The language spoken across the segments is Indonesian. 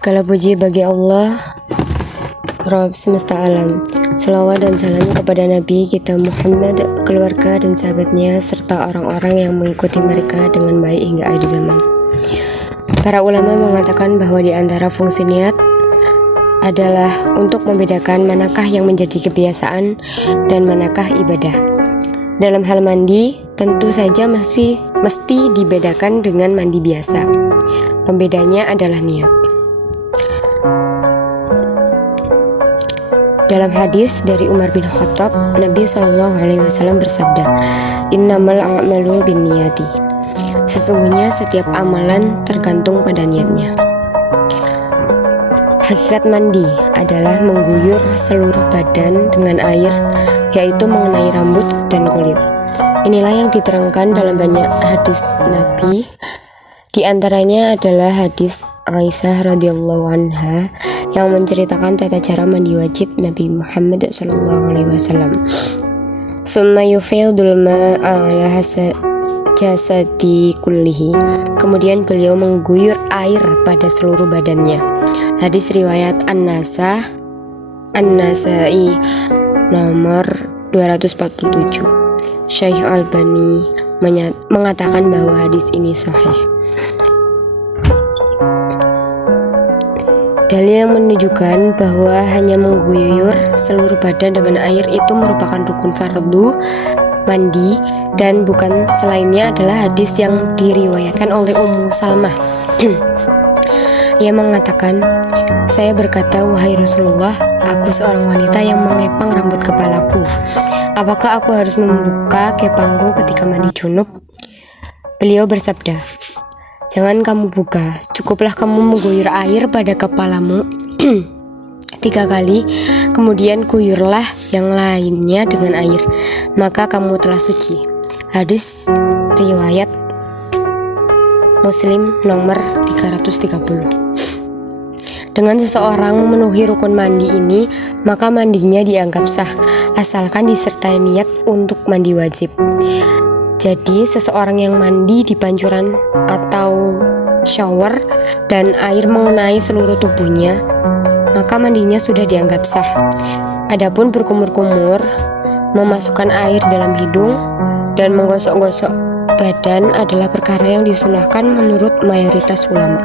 Segala puji bagi Allah, Rabb semesta alam. Salawat dan salam kepada Nabi kita Muhammad, keluarga dan sahabatnya, serta orang-orang yang mengikuti mereka dengan baik hingga akhir zaman. Para ulama mengatakan bahwa di antara fungsi niat adalah untuk membedakan manakah yang menjadi kebiasaan dan manakah ibadah. Dalam hal mandi, tentu saja mesti dibedakan dengan mandi biasa. Pembedanya adalah niat. Dalam hadis dari Umar bin Khattab, Nabi SAW bersabda, "Innamal a'malu binniyati." Sesungguhnya setiap amalan tergantung pada niatnya. Hakikat mandi adalah mengguyur seluruh badan dengan air, yaitu mengenai rambut dan kulit. Inilah yang diterangkan dalam banyak hadis Nabi. Di antaranya adalah hadis Aisyah radhiyallahu anha yang menceritakan tata cara mandi wajib Nabi Muhammad SAW. Summa yufidul ma'a ala jasadi kullihi. Kemudian beliau mengguyur air pada seluruh badannya. Hadis riwayat An-Nasa'i nomor 247. Syekh Albani mengatakan bahwa hadis ini sahih. Dalil yang menunjukkan bahwa hanya mengguyur seluruh badan dengan air itu merupakan rukun fardu mandi dan bukan selainnya adalah hadis yang diriwayatkan oleh Ummu Salmah. Ia mengatakan, "Saya berkata, wahai Rasulullah, aku seorang wanita yang mengepang rambut kepalaku. Apakah aku harus membuka kepangku ketika mandi junub?" Beliau bersabda, "Jangan kamu buka, cukuplah kamu mengguyur air pada kepalamu 3 kali, kemudian guyurlah yang lainnya dengan air, maka kamu telah suci." Hadis riwayat Muslim nomor 330. Dengan seseorang memenuhi rukun mandi ini, maka mandinya dianggap sah, asalkan disertai niat untuk mandi wajib. Jadi, seseorang yang mandi di pancuran atau shower dan air mengenai seluruh tubuhnya, maka mandinya sudah dianggap sah. Adapun berkumur-kumur, memasukkan air dalam hidung, dan menggosok-gosok badan adalah perkara yang disunahkan menurut mayoritas ulama.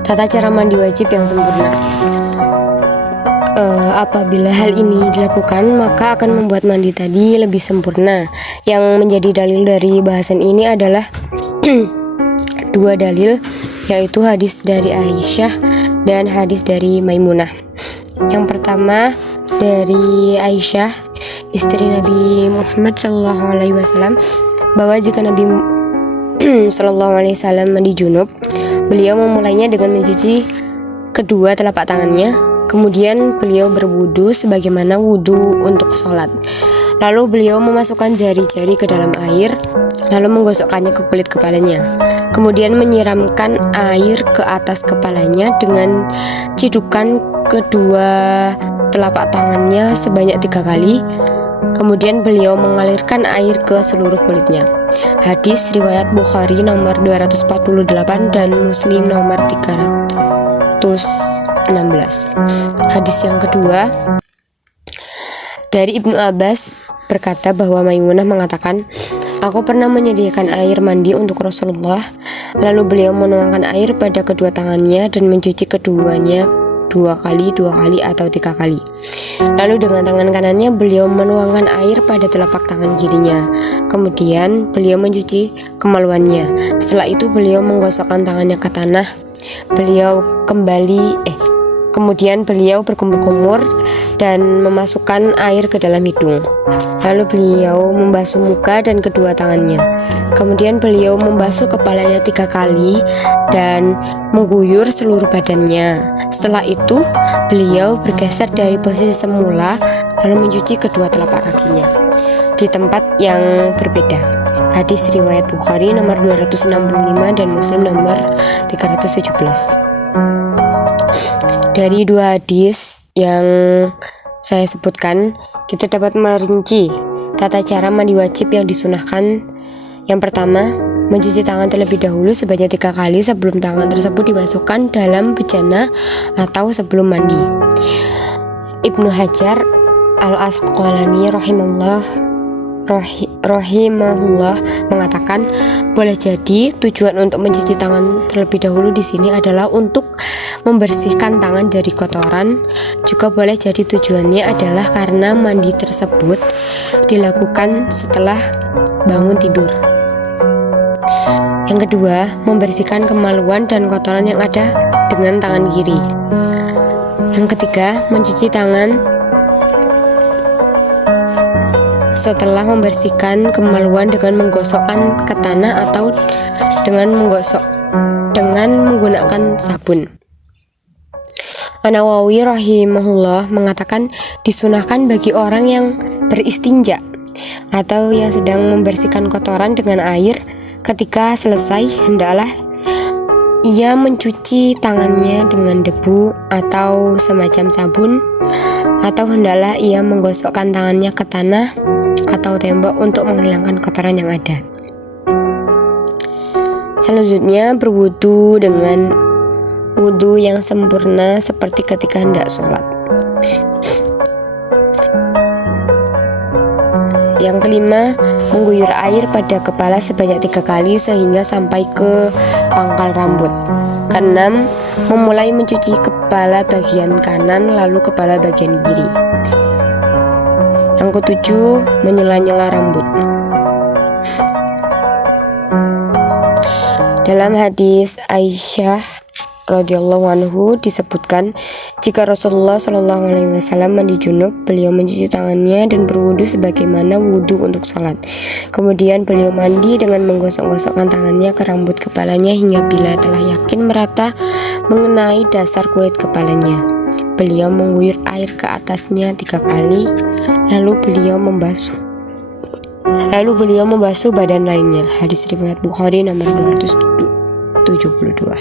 Tata cara mandi wajib yang sempurna. Apabila hal ini dilakukan, maka akan membuat mandi tadi lebih sempurna. Yang menjadi dalil dari bahasan ini adalah 2 dalil, yaitu hadis dari Aisyah dan hadis dari Maimunah. Yang pertama dari Aisyah, istri Nabi Muhammad SAW, bahwa jika Nabi SAW mandi junub, beliau memulainya dengan mencuci kedua telapak tangannya. Kemudian beliau berwudu sebagaimana wudu untuk sholat. Lalu beliau memasukkan jari-jari ke dalam air, lalu menggosokkannya ke kulit kepalanya. Kemudian menyiramkan air ke atas kepalanya dengan cidukan kedua telapak tangannya sebanyak 3 kali. Kemudian beliau mengalirkan air ke seluruh kulitnya. Hadis riwayat Bukhari nomor 248 dan Muslim nomor 316. Hadis yang kedua dari Ibnu Abbas berkata bahwa Maimunah mengatakan, "Aku pernah menyediakan air mandi untuk Rasulullah, lalu beliau menuangkan air pada kedua tangannya dan mencuci keduanya 2 kali atau 3 kali. Lalu dengan tangan kanannya beliau menuangkan air pada telapak tangan kirinya. Kemudian beliau mencuci kemaluannya. Setelah itu beliau menggosokkan tangannya ke tanah. Kemudian beliau berkumur-kumur dan memasukkan air ke dalam hidung. Lalu beliau membasuh muka dan kedua tangannya. Kemudian beliau membasuh kepalanya 3 kali dan mengguyur seluruh badannya. Setelah itu beliau bergeser dari posisi semula lalu mencuci kedua telapak kakinya di tempat yang berbeda. Hadis riwayat Bukhari nomor 265 dan Muslim nomor 317. Dari 2 hadis yang saya sebutkan, kita dapat merinci tata cara mandi wajib yang disunahkan. Yang pertama, mencuci tangan terlebih dahulu sebanyak 3 kali sebelum tangan tersebut dimasukkan dalam bejana atau sebelum mandi. Ibnu Hajar Al-Asqalani rahimahullah mengatakan, boleh jadi tujuan untuk mencuci tangan terlebih dahulu di sini adalah untuk membersihkan tangan dari kotoran. Juga boleh jadi tujuannya adalah karena mandi tersebut dilakukan setelah bangun tidur. Yang kedua, membersihkan kemaluan dan kotoran yang ada dengan tangan kiri. Yang ketiga, mencuci tangan setelah membersihkan kemaluan dengan menggosokkan ke tanah atau dengan menggunakan sabun. An-Nawawi rahimahullah mengatakan disunahkan bagi orang yang beristinja atau yang sedang membersihkan kotoran dengan air, ketika selesai hendaklah ia mencuci tangannya dengan debu atau semacam sabun, atau hendaklah ia menggosokkan tangannya ke tanah atau tembok untuk menghilangkan kotoran yang ada. Selanjutnya, berwudu dengan wudu yang sempurna seperti ketika hendak sholat. Yang kelima, mengguyur air pada kepala sebanyak 3 kali sehingga sampai ke pangkal rambut. Keenam, memulai mencuci kepala bagian kanan lalu kepala bagian kiri. Yang ketujuh, menyela-nyela rambut. Dalam hadis Aisyah radhiyallahu anhu disebutkan, jika Rasulullah shallallahu alaihi wasallam mandi junub, beliau mencuci tangannya dan berwudu sebagaimana wudu untuk sholat. Kemudian beliau mandi dengan menggosok-gosokkan tangannya ke rambut kepalanya hingga bila telah yakin merata mengenai dasar kulit kepalanya. Beliau mengguyur air ke atasnya 3 kali, lalu beliau membasuh badan lainnya. Hadis riwayat Bukhari nomor 272.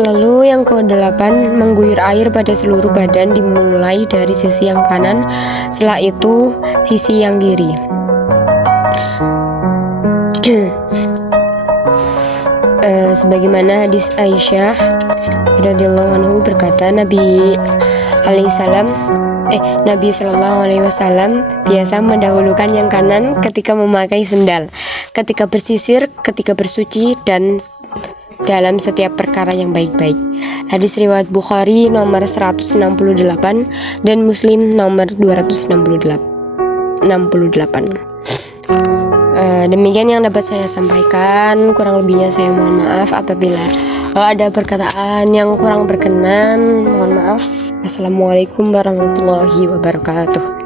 Lalu yang ke-8, mengguyur air pada seluruh badan dimulai dari sisi yang kanan, setelah itu sisi yang kiri. Sebagaimana hadis Aisyah radhiyallahu anhu berkata, Nabi Shallallahu alaihi wasallam biasa mendahulukan yang kanan ketika memakai sendal, ketika bersisir, ketika bersuci, dan dalam setiap perkara yang baik-baik. Hadis riwayat Bukhari nomor 168 dan Muslim nomor 268. Demikian yang dapat saya sampaikan. Kurang lebihnya saya mohon maaf apabila ada perkataan yang kurang berkenan. Mohon maaf. Assalamualaikum warahmatullahi wabarakatuh.